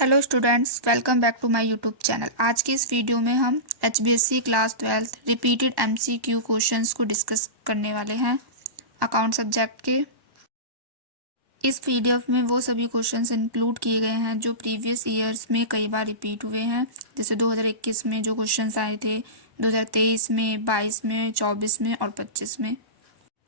Hello students, welcome back to my YouTube channel. आज की इस वीडियो में हम HBSC class 12 repeated MCQ questions को डिस्कस करने वाले हैं अकाउंट सब्जेक्ट के। इस पीडीएफ में वो सभी क्वेश्चंस इंक्लूड किए गए हैं जो प्रीवियस ईयर्स में कई बार रिपीट हुए हैं। जैसे 2021 में जो क्वेश्चंस आए थे, 2023 में, 22 में, 24 में और 25 में।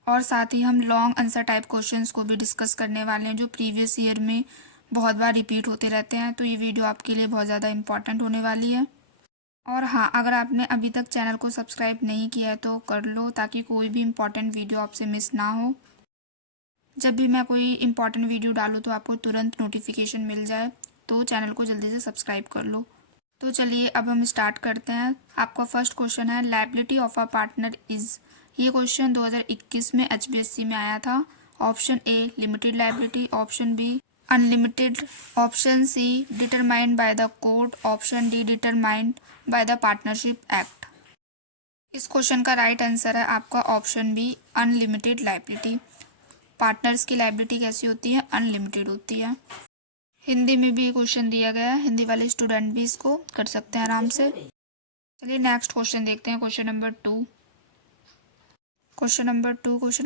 और साथ ही हम लॉन्ग आंसर टाइप क्वेश्चंस को भी डिस्कस करने वाले हैं जो प्रीवियस ईयर में बहुत बार रिपीट होते रहते हैं। तो ये वीडियो आपके लिए बहुत ज़्यादा इंपॉर्टेंट होने वाली है। और हाँ, अगर आपने अभी तक चैनल को सब्सक्राइब नहीं किया है तो कर लो, ताकि कोई भी इम्पॉर्टेंट वीडियो आपसे मिस ना हो। जब भी मैं कोई इम्पॉर्टेंट वीडियो डालूँ तो आपको तुरंत नोटिफिकेशन मिल जाए, तो चैनल को जल्दी से सब्सक्राइब कर लो। तो चलिए अब हम स्टार्ट करते हैं। आपका फर्स्ट क्वेश्चन है liability of a partner is. ये क्वेश्चन 2021 में HBSC में आया था। Option A limited liability, option B unlimited, option C determined by the court, option D determined by the partnership act. इस क्वेश्चन का राइट आंसर है आपका option B unlimited liability. Partners की लायबिलिटी कैसी होती है? अनलिमिटेड होती है। हिंदी में भी ये क्वेश्चन दिया गया है, हिंदी वाले स्टूडेंट भी इसको कर सकते हैं आराम से। चलिए नेक्स्ट क्वेश्चन देखते हैं, question number 2। Question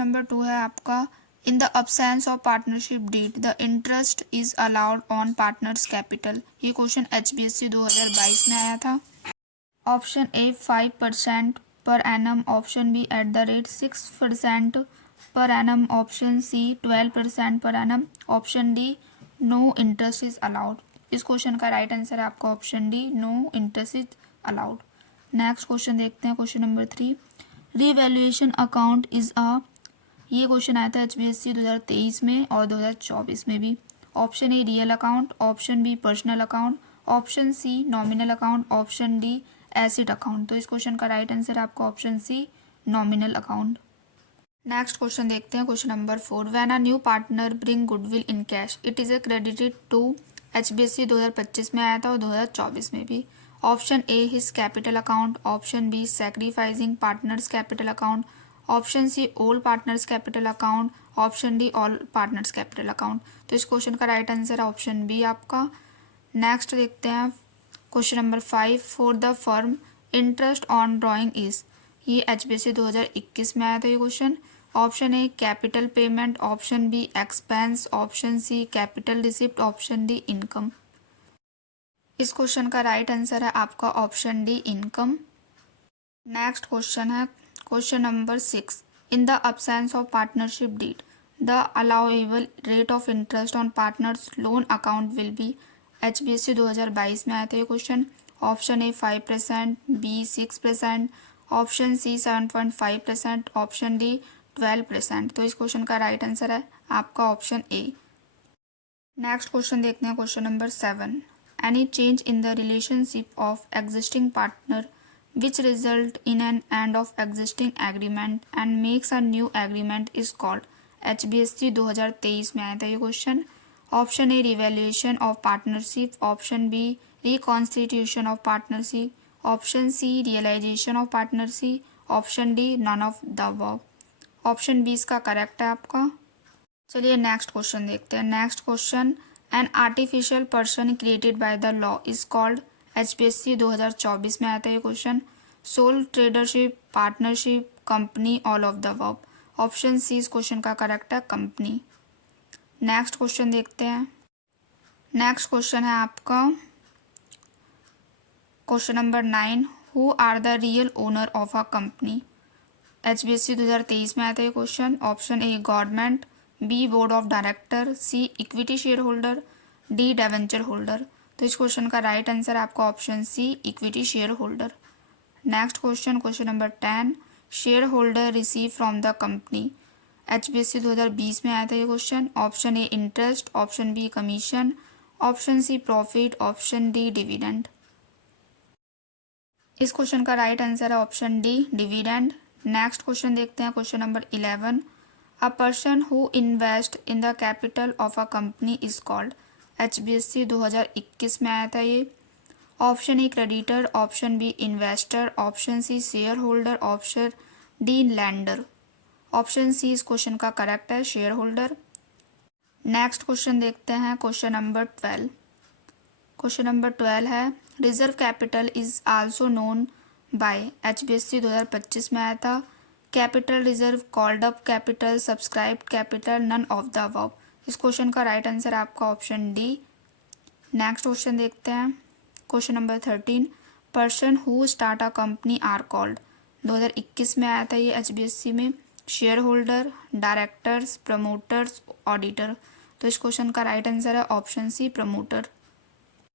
number two है आपका in the absence of partnership deed the interest is allowed on partners capital. ये क्वेश्चन HBSC 2022 में आया था। Option A 5% per annum, option B at the rate 6% per annum, option C 12% per annum, option D no interest is allowed. इस question का right answer है आपका option D no interest is allowed. Next question देखते हैं, question number 3। Revaluation account is a. ये question आया था HBSC 2023 में और 2024 में भी। Option A real account, option B personal account, option C nominal account, option D acid account. तो इस क्वेश्चन का राइट आंसर है आपका option C nominal account. Next question देखते हैं, question number 4। When a new partner bring goodwill in cash it is a credited to. HBSC 2025 में आया था और 2024 में भी। Option A his capital account, option B sacrificing partners capital account, option C all partners capital account, option D all partners capital account. तो इस question का right answer है ऑप्शन बी आपका। नेक्स्ट देखते हैं, question number 5। For the firm interest on drawing is. ये HBSC 2021 में आया था ये question. Option A capital payment, option B expense, option C capital receipt, option D income. इस क्वेश्चन का राइट आंसर है आपका option D income. Next question है question number 6। In the absence of partnership deed the allowable rate of interest on partners loan account will be. HBSC 2022 में आया था ये question. Option A 5%, B 6%, option C 7.5%, option D 12%। तो इस question का right answer है आपका option ए। Next question देखते हैं, question number 7। Any change in the relationship of existing partner which result in an end of existing agreement and makes a new agreement is called। HBSC 2023 में आया था ये question. Option A revaluation of partnership, option B reconstitution of partnership, option C realisation of partnership, option D none of the above. Option B इसका correct है आपका। चलिए next question देखते हैं। Next question an artificial person created by the law is called. HBSC 2024 में आया था ये question. Sole tradership, partnership, company, all of the above. Option C इस क्वेश्चन का करेक्ट है कंपनी। नेक्स्ट क्वेश्चन देखते हैं। नेक्स्ट क्वेश्चन है आपका question number 9। Who are the real owner of a company. HBSC 2023 में आया था ये question. Option A government, B board of director, C equity share holder, D debenture holder. तो इस क्वेश्चन का राइट आंसर है आपका option C equity share holder. Next question question number 10। Share holder receive from the company. HBSC 2020 में आया था ये question. Option A interest, option B commission, option C profit, option D dividend. इस question का right answer है option D dividend. Next question देखते हैं, question number 11। A person who invest in the capital of a company is called. HBSC 2021 में आया था ये। Option A creditor, option B investor, option C share holder, option D lender. Option C इस question का correct है share holder. Next question देखते हैं, question number 12। Question number 12 है reserve capital is also known by HBSC 2025 में आया था। Capital reserve, called up capital, subscribed capital, none of the above. इस क्वेश्चन का राइट आंसर है आपका ऑप्शन डी। नेक्स्ट क्वेश्चन देखते हैं। Question number 13 person who start a company are called. 2021 में आया था ये HBSC में। Share holder, directors, promoters, auditor. तो इस क्वेश्चन का राइट आंसर है ऑप्शन सी, प्रमोटर।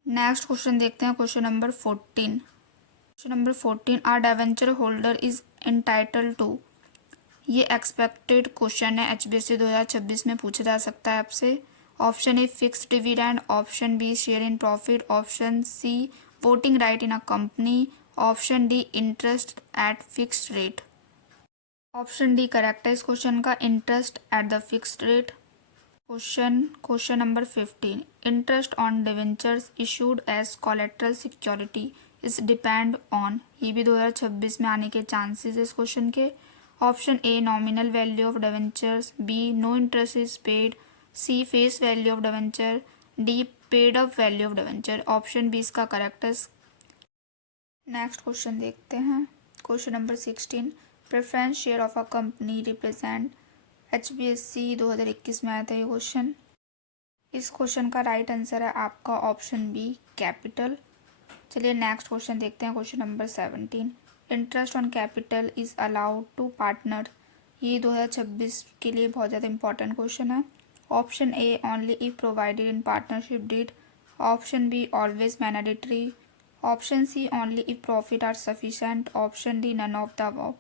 नेक्स्ट क्वेश्चन देखते हैं। Question number 14। Question number 14 are debenture holder is entitled to. ये एक्सपेक्टेड क्वेश्चन है, HBSC 2026 में पूछा जा सकता है आपसे। Option A fixed dividend, option B share in profit, option C voting right in a company, option D interest at fixed rate. Option D correct है इस क्वेश्चन का, interest at the fixed rate. Question number 15 interest on debentures issued as collateral security is depend on. ये भी 2026 में आने के chances है इस क्वेश्चन के। Option A nominal value of debentures, B no interest is paid, C face value of debenture, D paid up value of debenture. Option B इसका correct है। नेक्स्ट क्वेश्चन देखते हैं। Question number 16 preference share of a company represent. HBSC 2021 में आया था ये question. इस question का राइट आंसर है आपका ऑप्शन बी, कैपिटल। चलिए नेक्स्ट क्वेश्चन देखते हैं। Question number 17 interest on capital is allowed to partner. ये 2026 के लिए बहुत ज़्यादा इंपॉर्टेंट क्वेश्चन है। Option A only if provided in partnership deed, option B always mandatory, option C only if profit are sufficient, option D none of the above.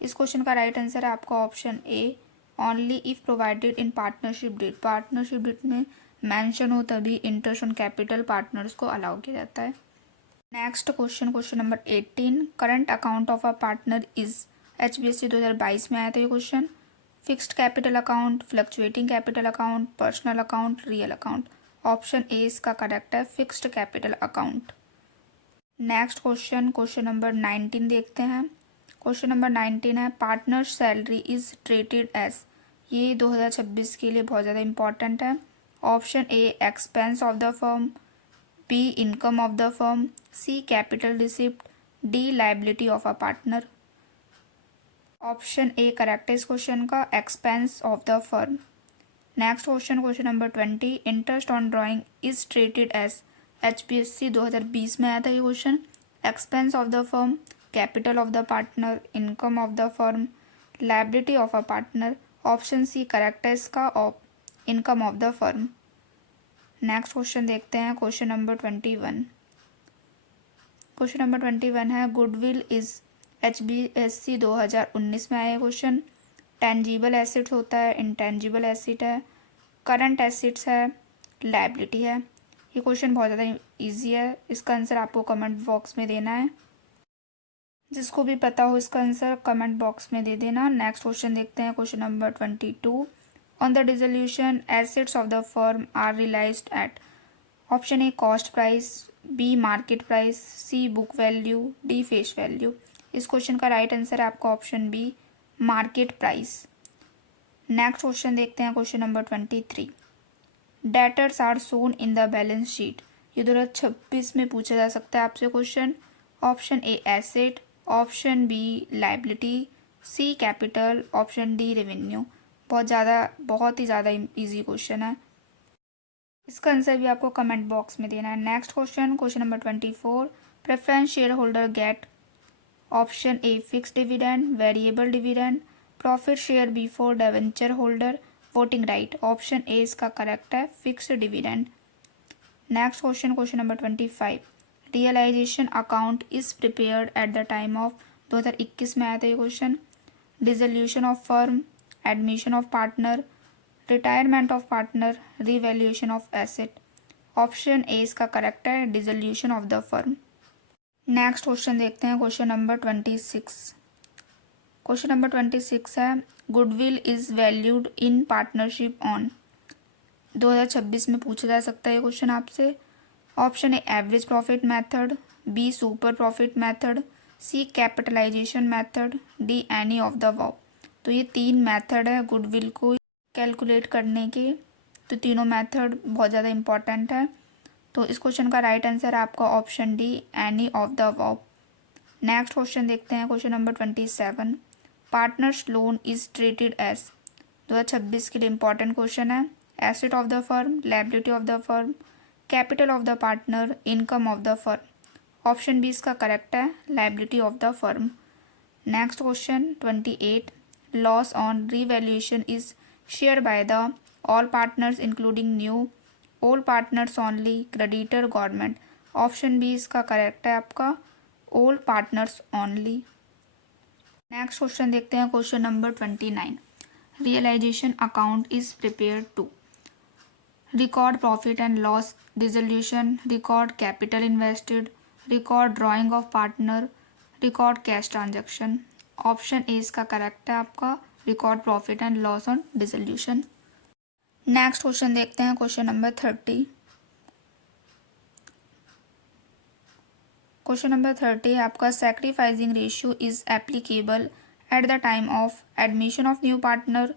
इस question का right answer है आपका option A, only if provided in partnership deed. Partnership deed में mention हो तभी interest on capital partners को allow किया जाता है। Next question, question number 18 current account of a partner is. HBSC 2022 में आया था ये question. Fixed capital account, fluctuating capital account, personal account, real account. Option A इसका करेक्ट है, fixed capital account. Next question, question number 19 देखते हैं। Question number 19 है partner salary is treated as. ये 2026 के लिए बहुत ज़्यादा इंपॉर्टेंट है। Option A expense of the firm, B income of the firm, C capital receipt, D liability of a partner. Option A correct है इस क्वेश्चन का, expense of the firm. Next question, question number 20 interest on drawing is treated as. HBSC 2020 में आया था ये question. Expense of the firm, capital of the partner, income of the firm, liability of a partner. Option C correct है इसका, income of the firm. Next question देखते हैं। Question number 21। Question number 21 है goodwill is. HBSC 2019 में आया question. Tangible assets होता है, intangible asset है, करंट एसेट्स है, लाइबिलिटी है। ये क्वेश्चन बहुत ज़्यादा इजी है। इसका आंसर आपको कमेंट बॉक्स में देना है। जिसको भी पता हो इसका आंसर कमेंट बॉक्स में दे देना। नेक्स्ट क्वेश्चन देखते हैं। Question number 22 on the dissolution assets of the firm are realised at. Option A cost price, B market price, C book value, D face value. इस क्वेश्चन का right answer है आपका option B, market price. Next question देखते हैं। Question number 23 debtors are shown in the balance sheet. ये 2026 में पूछा जा सकता है आपसे question. Option A asset, option B liability, C capital, option D revenue. बहुत ही ज़्यादा इजी क्वेश्चन है। इसका आंसर भी आपको कमेंट बॉक्स में देना है। Next question, question number 24 preference share holder get. Option A fix dividend, variable dividend, profit share before debenture holder, voting right. Option A इसका करेक्ट है, fixed dividend. Next question, question number 25 realisation account is prepared at the time of. 2021 में आया था ये question. Dissolution of firm, admission of partner, retirement of partner, revaluation of asset. Option A इसका correct है, dissolution of the firm. Next question देखते हैं। Question number 26। Question number 26 है goodwill is valued in partnership on. 2026 में पूछा जा सकता है ये क्वेश्चन आपसे। Option A average profit method, B super profit method, C capitalisation method, D any of the above. तो ये 3 मेथड है गुडविल को कैलकुलेट करने के। तो तीनों मेथड बहुत ज़्यादा इम्पॉर्टेंट है। तो इस क्वेश्चन का राइट आंसर है आपका option D, any of the above. Next question देखते हैं, question number 27। Partners loan is treated as, 2026 के लिए इंपॉर्टेंट क्वेश्चन है। Asset of the firm, liability of the firm, capital of the partner, income of the firm. Option B इसका correct है, liability of the firm. Next question 28। Loss on revaluation is share by the all partners including new, old partners only, creditor, government. Option B इसका correct है आपका, old partners only. Next question देखते हैं, question number 29। Realisation account is prepared to record profit and loss, dissolution, record capital invested, record drawing of partner, record cash transaction. Option A इसका correct है आपका, record profit and loss on dissolution. Next question देखते हैं, question number 30। Question number 30 है आपका, sacrificing ratio is applicable at the time of admission of new partner,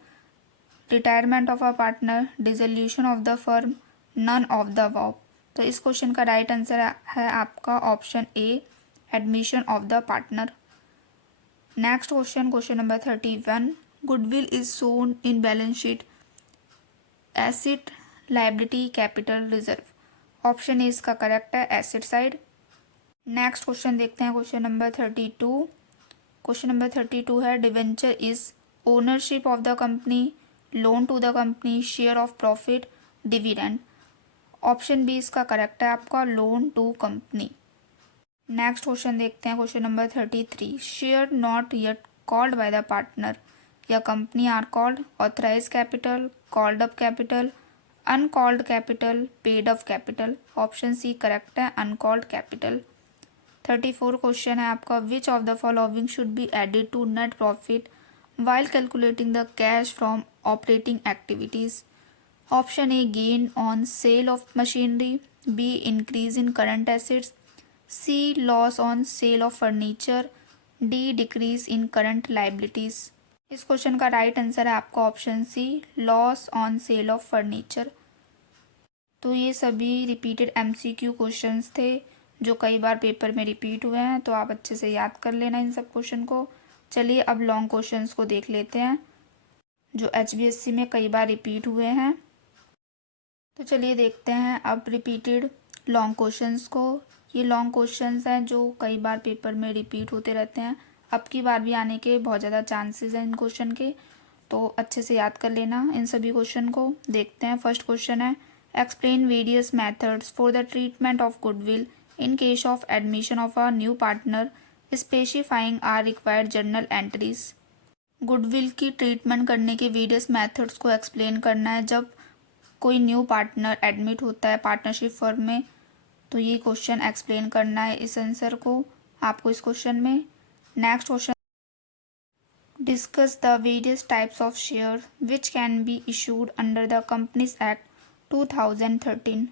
retirement of a partner, dissolution of the firm, none of the above. तो इस question का right answer है आपका option A, admission of the partner. Next question, question number 31। Goodwill is shown in balance sheet, asset, liability, capital, reserve. Option A इसका correct है, asset side. Next question देखते हैं, question number 32। Question number 32 है, debenture is ownership of the company, loan to the company, share of profit, dividend. Option B इसका correct है आपका, loan to company. Next question देखते हैं, question number 33। Share not yet called by the partner या company are called authorise capital, called up capital, uncalled capital, paid up capital. Option C correct है, uncalled capital. 34 question है आपका, which of the following should be added to net profit while calculating the cash from operating activities. Option A, gain on sale of machinery, B, increase in current assets, C, loss on sale of furniture, D, decrease in current liabilities. इस question का right answer है आपका option C, loss on sale of furniture. तो ये सभी repeated MCQ questions थे जो कई बार पेपर में रिपीट हुए हैं, तो आप अच्छे से याद कर लेना इन सब क्वेश्चन को। चलिए अब लॉन्ग क्वेश्चंस को देख लेते हैं जो एचबीएससी में कई बार रिपीट हुए हैं। तो चलिए देखते हैं अब रिपीटेड लॉन्ग क्वेश्चंस को। ये लॉन्ग क्वेश्चंस हैं जो कई बार पेपर में रिपीट होते रहते हैं, अब की बार भी आने के बहुत ज़्यादा चांसेस हैं इन क्वेश्चन के, तो अच्छे से याद कर लेना इन सभी क्वेश्चन को। देखते हैं, फर्स्ट क्वेश्चन है, explain various methods for the treatment of goodwill in case of admission of a new partner, specifying are required journal entries। Goodwill की ट्रीटमेंट करने के वेरियस मेथड्स को एक्सप्लेन करना है जब कोई न्यू पार्टनर एडमिट होता है पार्टनरशिप फर्म में, तो ये क्वेश्चन एक्सप्लेन करना है इस आंसर को आपको इस क्वेश्चन में। Next question, discuss the various types of share which can be issued under the companies act 2013।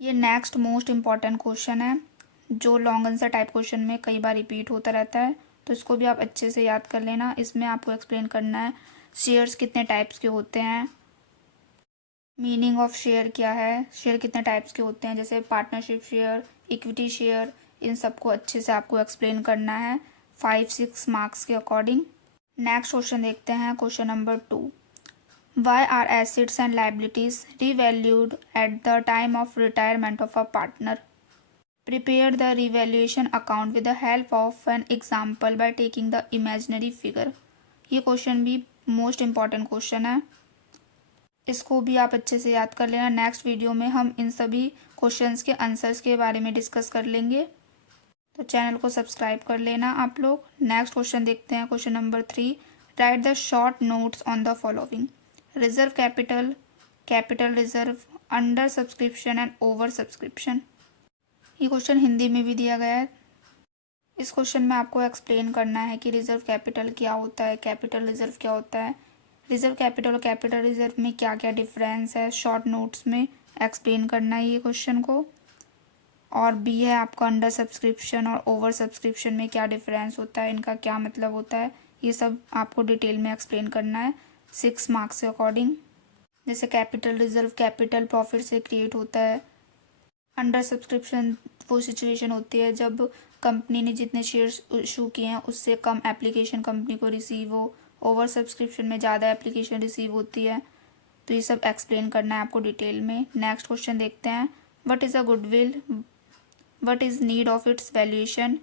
ये नेक्स्ट मोस्ट इम्पॉर्टेंट क्वेश्चन है जो लॉन्ग आंसर टाइप क्वेश्चन में कई बार रिपीट होता रहता है, तो इसको भी आप अच्छे से याद कर लेना। इसमें आपको एक्सप्लेन करना है शेयर्स कितने टाइप्स के होते हैं, मीनिंग ऑफ शेयर क्या है, शेयर कितने टाइप्स के होते हैं, जैसे पार्टनरशिप शेयर, इक्विटी शेयर, इन सबको अच्छे से आपको एक्सप्लेन करना है 5-6 मार्क्स के अकॉर्डिंग। नेक्स्ट क्वेश्चन देखते हैं, question number 2। Why are assets and liabilities revalued at the time of retirement of a partner? Prepare the revaluation account with the help of an example by taking the imaginary figure। ये question भी most important question है, इसको भी आप अच्छे से याद कर लेना। नेक्स्ट वीडियो में हम इन सभी क्वेश्चंस के आंसर्स के बारे में डिस्कस कर लेंगे, तो चैनल को सब्सक्राइब कर लेना आप लोग। नेक्स्ट क्वेश्चन देखते हैं, question number 3। Right the short notes on the following, reserve capital, capital reserve, under subscription and over subscription. ये क्वेश्चन हिंदी में भी दिया गया है। इस क्वेश्चन में आपको एक्सप्लेन करना है कि रिजर्व कैपिटल क्या होता है, कैपिटल रिजर्व क्या होता है, रिजर्व कैपिटल और कैपिटल रिजर्व में क्या क्या डिफरेंस है, शॉर्ट नोट्स में एक्सप्लेन करना है ये क्वेश्चन को। और बी है आपका अंडर सब्सक्रिप्शन और ओवर सब्सक्रिप्शन में क्या डिफरेंस होता है, इनका क्या मतलब होता है, ये सब आपको डिटेल में एक्सप्लेन करना है 6 मार्क्स के अकॉर्डिंग। जैसे कैपिटल रिजर्व कैपिटल प्रॉफिट से क्रिएट होता है, अंडर सब्सक्रिप्शन वो सिचुएशन होती है जब कंपनी ने जितने शेयर्स इशू किए हैं उससे कम एप्लीकेशन कंपनी को रिसीव हो। ओवर सब्सक्रिप्शन में ज़्यादा एप्लीकेशन रिसीव होती है। तो ये सब एक्सप्लेन करना है आपको डिटेल में। नेक्स्ट क्वेश्चन देखते हैं, what is a goodwill, what is need of its valuation,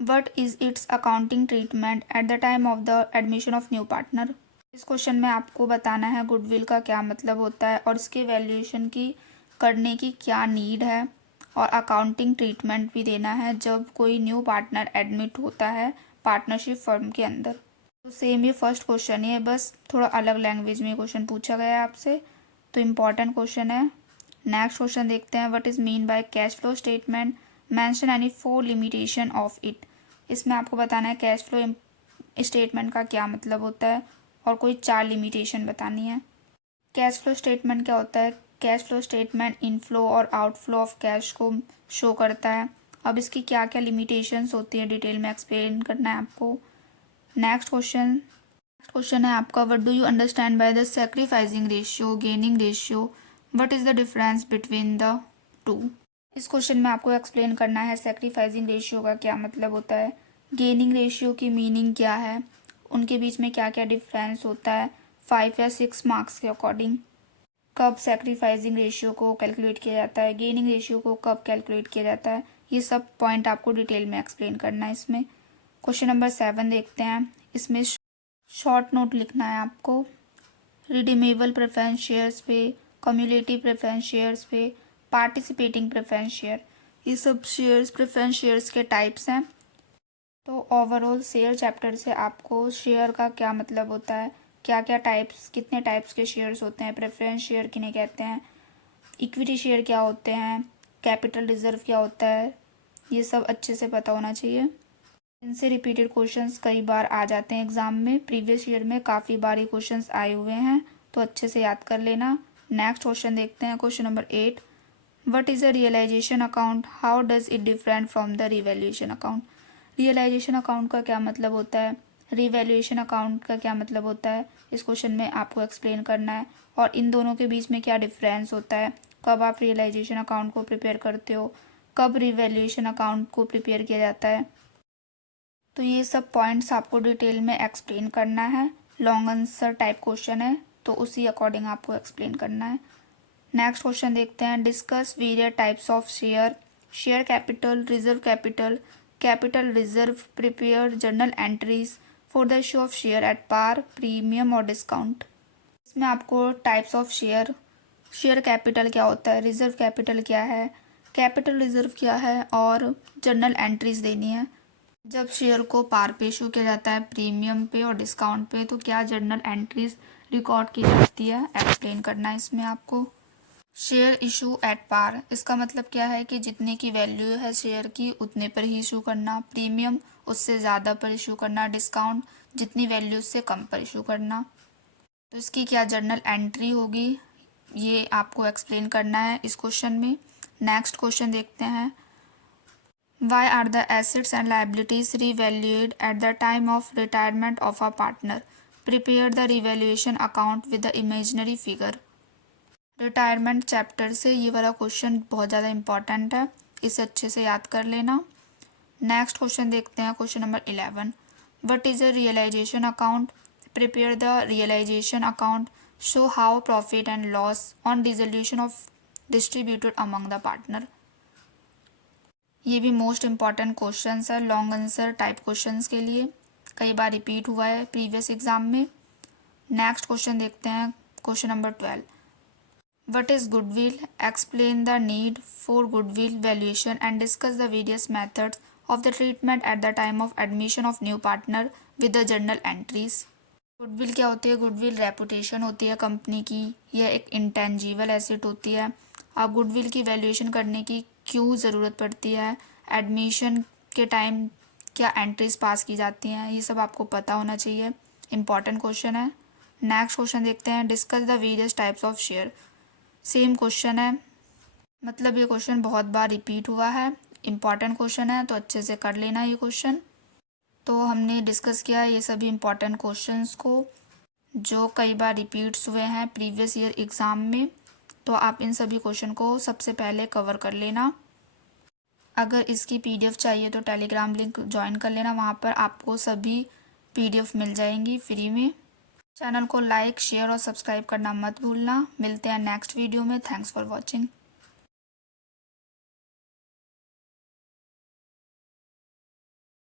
what is it's accounting treatment at the time of the admission of new partner. इस क्वेश्चन में आपको बताना है गुडविल का क्या मतलब होता है और इसके वैल्यूएशन की करने की क्या नीड है, और अकाउंटिंग ट्रीटमेंट भी देना है जब कोई न्यू पार्टनर एडमिट होता है पार्टनरशिप फर्म के अंदर। तो सेम ये फर्स्ट क्वेश्चन है, बस थोड़ा अलग लैंग्वेज में क्वेश्चन पूछा गया है आपसे, तो इम्पॉर्टेंट क्वेश्चन है। नेक्स्ट क्वेश्चन देखते हैं, what is mean by cash flow statement, mention any 4 limitation of it. इसमें आपको बताना है कैश फ्लो स्टेटमेंट का क्या मतलब होता है और कोई 4 लिमिटेशन बतानी है। कैश फ्लो स्टेटमेंट क्या होता है? कैश फ्लो स्टेटमेंट इनफ्लो और आउटफ्लो ऑफ कैश को शो करता है। अब इसकी क्या क्या लिमिटेशंस होती है डिटेल में एक्सप्लेन करना है आपको। नेक्स्ट क्वेश्चन है आपका, what do you understand by the sacrificing ratio, gaining ratio, what is the difference between the two. इस क्वेश्चन में आपको एक्सप्लेन करना है सैक्रिफाइसिंग रेशियो का क्या मतलब होता है, गेनिंग रेशियो की मीनिंग क्या है, उनके बीच में क्या क्या डिफरेंस होता है 5 या 6 मार्क्स के अकॉर्डिंग। कब सैक्रिफाइसिंग रेशियो को कैलकुलेट किया जाता है, गेनिंग रेशियो को कब कैलकुलेट किया जाता है, ये सब पॉइंट आपको डिटेल में एक्सप्लेन करना है इसमें। क्वेश्चन नंबर 7 देखते हैं। इसमें शॉर्ट नोट लिखना है आपको। रिडीमेबल प्रेफरेंस शेयर्स पे, कम्युलेटिव प्रेफरेंस शेयर्स पे, पार्टिसिपेटिंग प्रेफरेंस शेयर, ये सब शेयर्स प्रेफरेंस शेयर्स के टाइप्स हैं। तो ओवरऑल शेयर चैप्टर से आपको शेयर का क्या मतलब होता है, क्या क्या टाइप्स, कितने टाइप्स के शेयर्स होते हैं, प्रेफरेंस शेयर किन्हें कहते हैं, इक्विटी शेयर क्या होते हैं, कैपिटल रिजर्व क्या होता है, ये सब अच्छे से पता होना चाहिए। इनसे रिपीटेड क्वेश्चंस कई बार आ जाते हैं एग्जाम में, प्रीवियस ईयर में काफ़ी बार ये क्वेश्चंस आए हुए हैं, तो अच्छे से याद कर लेना। नेक्स्ट क्वेश्चन देखते हैं, question number 8, what is a realisation account, how does it different from the revaluation account. Realisation account का क्या मतलब होता है, रिवैल्यूएशन अकाउंट का क्या मतलब होता है, इस क्वेश्चन में आपको एक्सप्लेन करना है, और इन दोनों के बीच में क्या डिफरेंस होता है, कब आप रियलाइजेशन अकाउंट को प्रिपेयर करते हो, कब रिवैल्यूएशन अकाउंट को प्रिपेयर किया जाता है। तो ये सब पॉइंट्स आपको डिटेल में एक्सप्लेन करना है। लॉन्ग आंसर टाइप क्वेश्चन है, तो उसी अकॉर्डिंग आपको एक्सप्लेन करना है। नेक्स्ट क्वेश्चन देखते हैं, discuss various types of share, share capital, reserve capital, capital reserve, prepare journal entries for the issue of share at par, premium और डिस्काउंट। इसमें आपको types of share, share capital क्या होता है, रिजर्व कैपिटल क्या है, कैपिटल रिजर्व क्या है, और जर्नल एंट्रीज देनी है। जब शेयर को पार पे इशू किया जाता है, प्रीमियम पे और डिस्काउंट पे, तो क्या जर्नल एंट्रीज रिकॉर्ड की जाती है, एक्सप्लेन करना है इसमें आपको। शेयर इशू एट पार, इसका मतलब क्या है कि जितने की वैल्यू है शेयर की उतने पर ही इशू करना, प्रीमियम उससे ज़्यादा पर इशू करना, डिस्काउंट जितनी वैल्यू से कम पर इशू करना। तो इसकी क्या जर्नल एंट्री होगी, ये आपको एक्सप्लेन करना है इस क्वेश्चन में। नेक्स्ट क्वेश्चन देखते हैं, Why are the assets and liabilities revalued at the time of retirement of a partner? Prepare the revaluation account with the imaginary figure. Retirement chapter से ये वाला क्वेश्चन बहुत ज़्यादा इंपॉर्टेंट है, इसे अच्छे से याद कर लेना। नेक्स्ट क्वेश्चन देखते हैं, question number 11, what is a realisation account, prepare the realisation account, show how profit and loss on dissolution of distributed among the partner. ये भी मोस्ट इम्पॉर्टेंट क्वेश्चन है लॉन्ग आंसर टाइप क्वेश्चंस के लिए, कई बार repeat हुआ है previous exam में। नेक्स्ट क्वेश्चन देखते हैं, question number 12, what is goodwill, explain the need for goodwill valuation and discuss the various methods of the treatment at the time of admission of new partner with the journal entries. Goodwill क्या होती है, goodwill reputation होती है company की, यह एक intangible asset होती है। अब गुडविल की वैल्यूएशन करने की क्यों ज़रूरत पड़ती है, एडमिशन के टाइम क्या एंट्रीज पास की जाती हैं, ये सब आपको पता होना चाहिए, इंपॉर्टेंट क्वेश्चन है। नेक्स्ट क्वेश्चन देखते हैं, discuss the various types of share. Same question है, मतलब ये क्वेश्चन बहुत बार रिपीट हुआ है, इंपॉर्टेंट क्वेश्चन है, तो अच्छे से कर लेना ये क्वेश्चन। तो हमने डिस्कस किया ये सभी इंपॉर्टेंट क्वेश्चंस को जो कई बार रिपीट्स हुए हैं प्रीवियस ईयर एग्ज़ाम में। तो आप इन सभी क्वेश्चन को सबसे पहले कवर कर लेना। अगर इसकी पीडीएफ चाहिए तो टेलीग्राम लिंक ज्वाइन कर लेना, वहाँ पर आपको सभी पीडीएफ मिल जाएंगी फ्री में। चैनल को लाइक, शेयर और सब्सक्राइब करना मत भूलना। मिलते हैं नेक्स्ट वीडियो में। Thanks for watching.